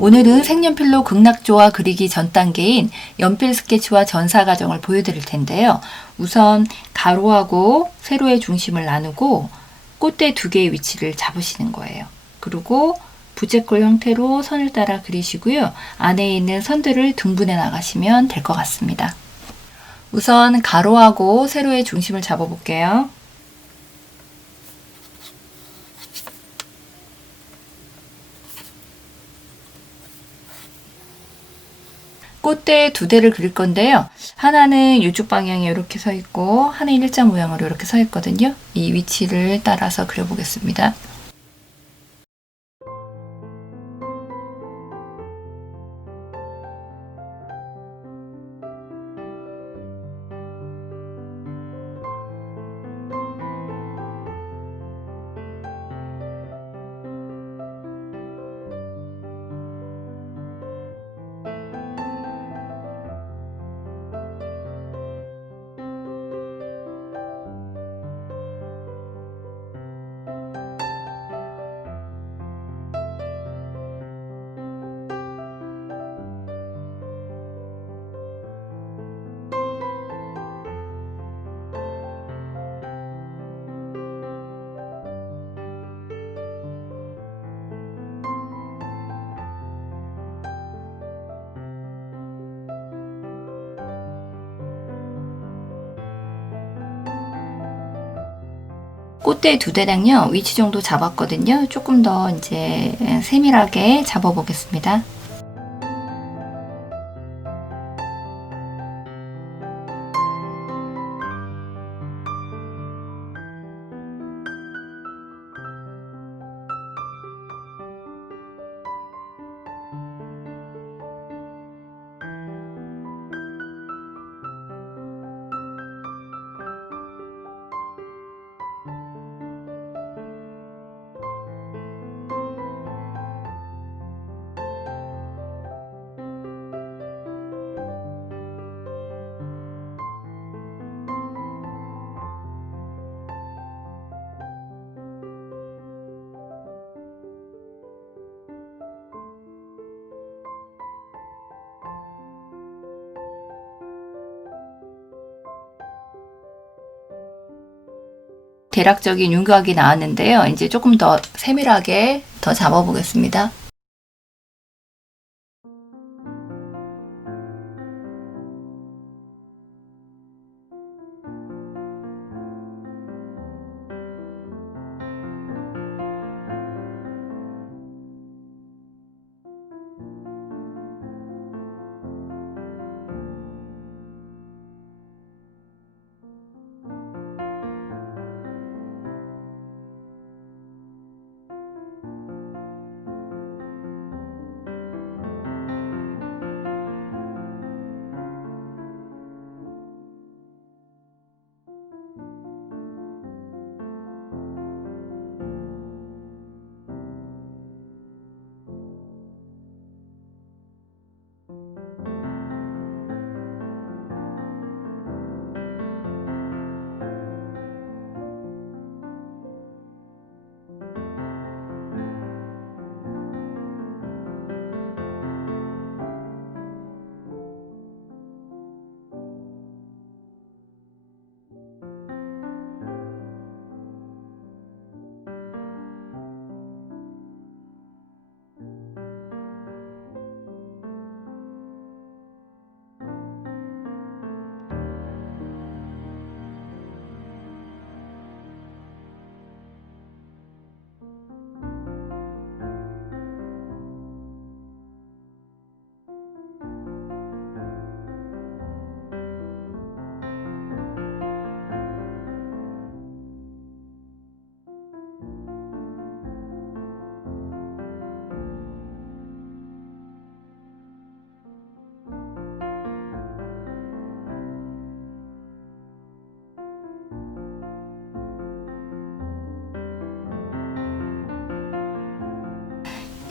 오늘은 색연필로 극락조화 그리기 전 단계인 연필 스케치와 전사 과정을 보여드릴 텐데요. 우선 가로하고 세로의 중심을 나누고 꽃대 두 개의 위치를 잡으시는 거예요. 그리고 부채꼴 형태로 선을 따라 그리시고요. 안에 있는 선들을 등분해 나가시면 될 것 같습니다. 우선 가로하고 세로의 중심을 잡아 볼게요. 꽃대 두 대를 그릴 건데요. 하나는 이쪽 방향에 이렇게 서 있고 하나는 일자 모양으로 이렇게 서 있거든요. 이 위치를 따라서 그려보겠습니다. 꽃대 두 대랑요 위치 정도 잡았거든요. 조금 더 이제 세밀하게 잡아 보겠습니다. 대략적인 윤곽이 나왔는데요. 이제 조금 더 세밀하게 더 잡아 보겠습니다.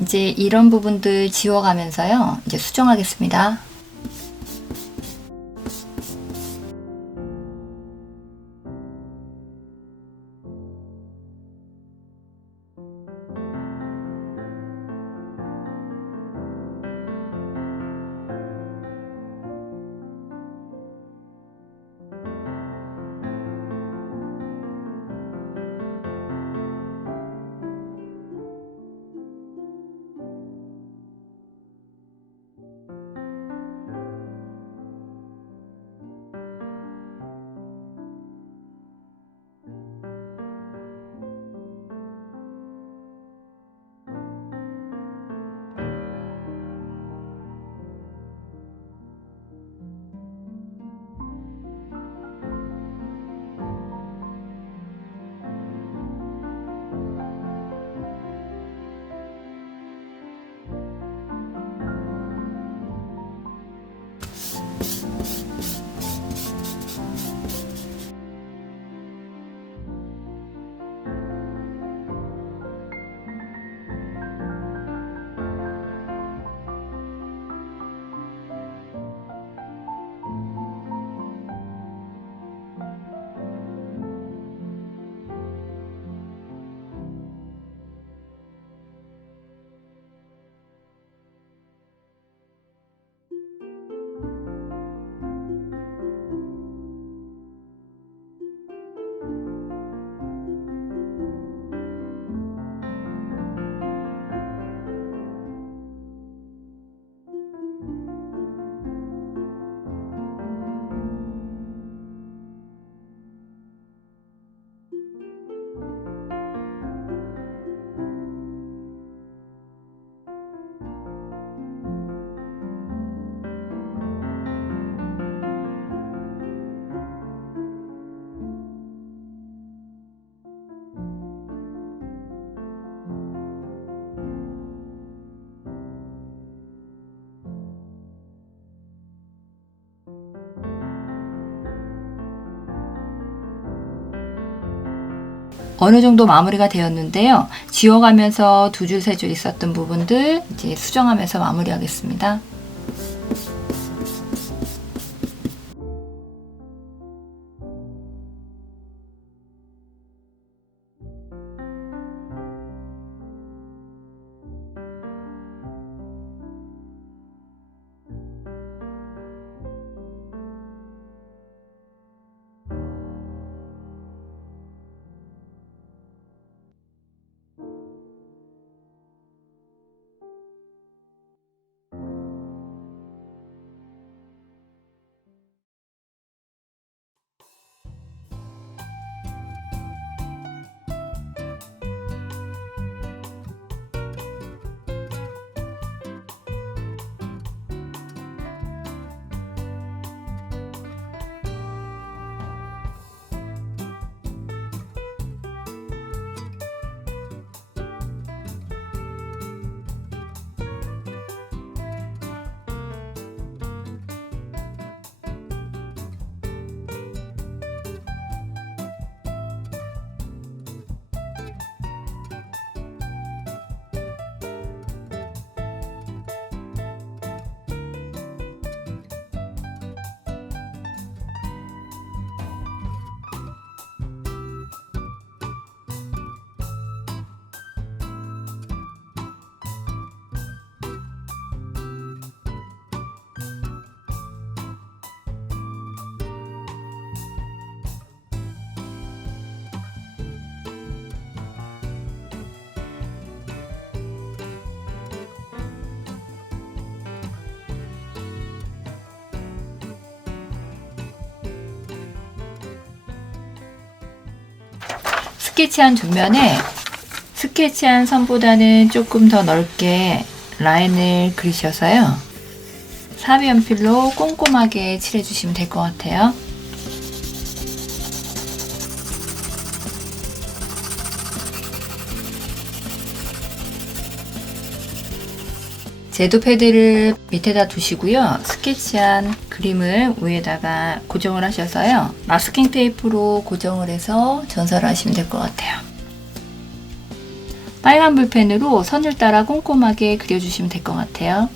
이제 이런 부분들 지워가면서요. 이제 수정하겠습니다. 어느 정도 마무리가 되었는데요. 지워가면서 두 줄, 세 줄 있었던 부분들 이제 수정하면서 마무리하겠습니다. 스케치한 뒷면에 스케치한 선보다는 조금 더 넓게 라인을 그리셔서요. 사비 연필로 꼼꼼하게 칠해주시면 될 것 같아요. 제도 패드를 밑에다 두시고요. 스케치한 그림을 위에다가 고정을 하셔서요. 마스킹 테이프로 고정을 해서 전사를 하시면 될 것 같아요. 빨간 볼펜으로 선을 따라 꼼꼼하게 그려주시면 될 것 같아요.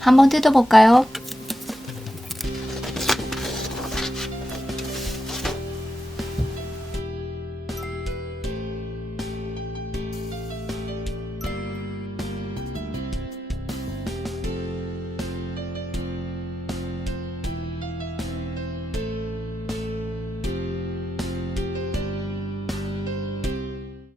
한번 뜯어볼까요?